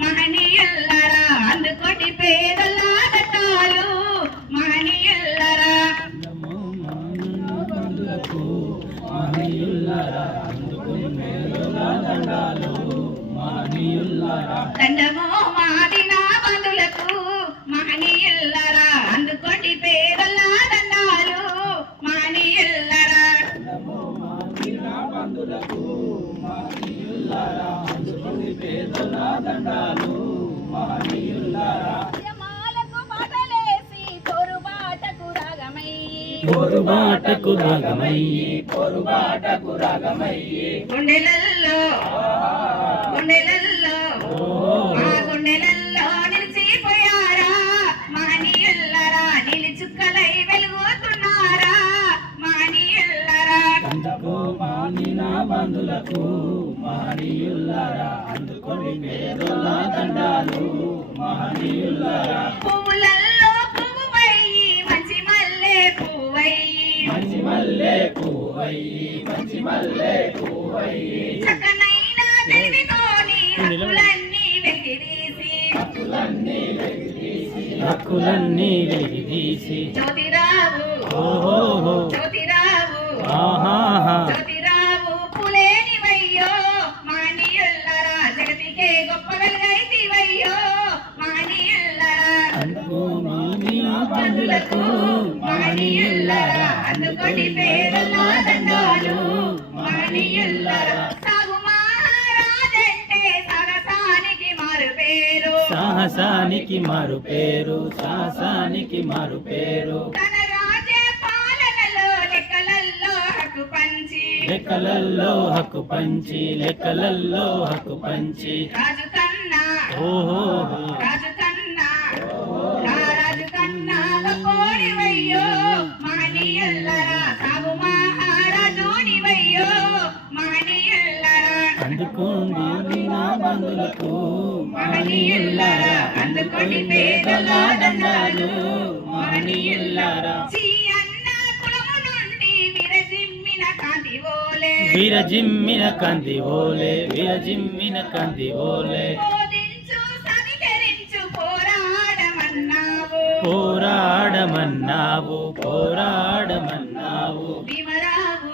మహనీయులారా అందుకోటి పేదల దండాలు మహనీయులారా మహనీయులారా అందుకుని పేదల దండాలు మహనీయులారా దండమో మాదిన బంధులకు మహనీయులారా అందుకోటి పేదల దండాలు మహనీయులారా దండమో మాదిన బంధులకు మహనీయులారా అందుకుని పేదల దండాలు మహనీయులారా పోరుబాటకు రాగమయ్యి గుండెలల్లో మా గుండెలల్లో నిలిచిపోయారా మహనీయులారా నిలుచుక్కలై వెలుగుతున్నారా మహనీయులారా అందుకో మానిన బంధులకు మహనీయులారా అందుకొని పేదల దండాలు మహనీయులారా పువ్వులల్లో పువ్వయ్యి మంచి మల్లె పువ్వయ్యి చక్కనైన తెలివితోని హక్కులన్నీ వెలిగితీసి జ్యోతిరావు పులేనివయ్యో మహనీయులారా జగతికే గొప్ప వెలుగైతివయ్యో మహనీయులారా అందుకో మానిన బంధులకు మహనీయులారా అందుకోటి పేదల దండాలు మహనీయులారా సాగు మహారాజంటే సాహసానికి మారు పేరు తన రాజ్య పాలనలో లెక్కలల్లో హక్కు పంచి రాజు కన్నా గొప్పోడివయ్యో మహనీయులారా సాగు మహారాజునివయ్యో మహనీయులారా అందుకోండి నా బంధులకు మహనీయులారా అందుకోండి పేదల దండాలు మహనీయులారా అన్న కులము నుండి విరజిమ్మిన కాంతి ఓలే బోధించు సమీకరించు పోరాడమన్నావు భీమరావు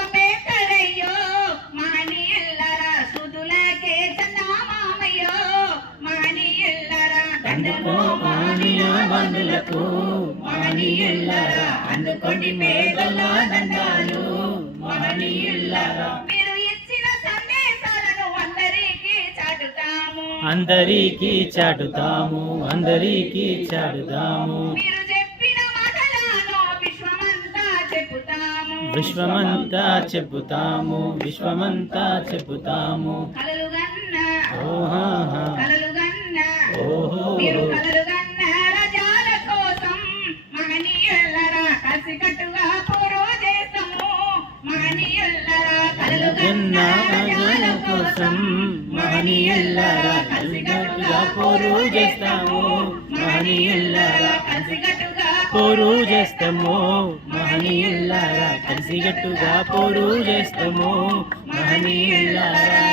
అంబేద్కరయ్యో మహనీయులారా సుదులకే చందమామయ్యో మహనీయులారా అందుకో మానిన బంధులకు మహనీయులారా అందుకోండి పేదల దండాలు మహనీయులారా మీరు ఇచ్చిన సందేశాలను అందరికీ చాటుతాము మీరు చెప్పిన మాటలను విశ్వమంతా చెప్పుతాము కలలుగన్నా మీరు కలలుగన్న రజాల కోసం మహనీయులారా కలిసికట్టుగా పోరు చేస్తాము మహనీయులారా కలలుగన్న రజాల కోసం మహనీయులారా కలిసికట్టుగా పోరు చేస్తాము మహనీయులారా కలిసికట్టుగా పోరు చేస్తాము మహనీయులారా కలిసిగట్టుగా పోరు చేస్తాము మహనీయులారా